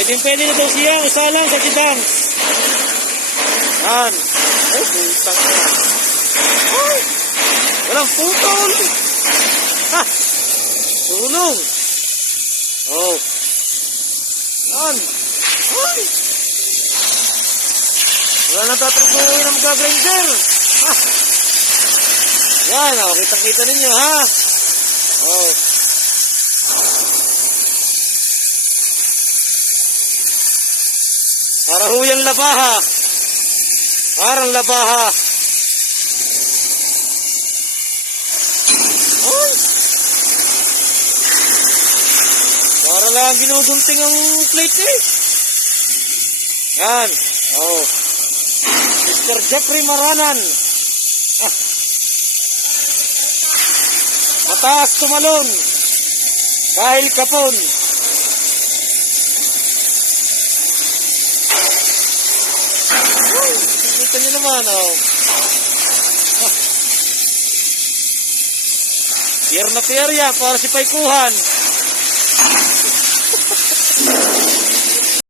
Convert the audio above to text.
Pwede na daw siya. Usalang sa kidang. Yan. Ay, putang na. Ay! Walang putol! Ha! Tulong! Oh. Yan. Ay! Wala nang tatrabuhin ang mag-grinder. Ha! Yan, oh. Kitang-kita ninyo, ha? Oh. Para huyang labaha. Parang labaha. Ay! Para lang ginudunting ang plate eh. Yan. Oh. Mr. Jeffrey Maranan. Ah. Mataas tumalon. Dahil kapon. Kita nyo naman, oh. Pier na pier yan, para si Paikuhan.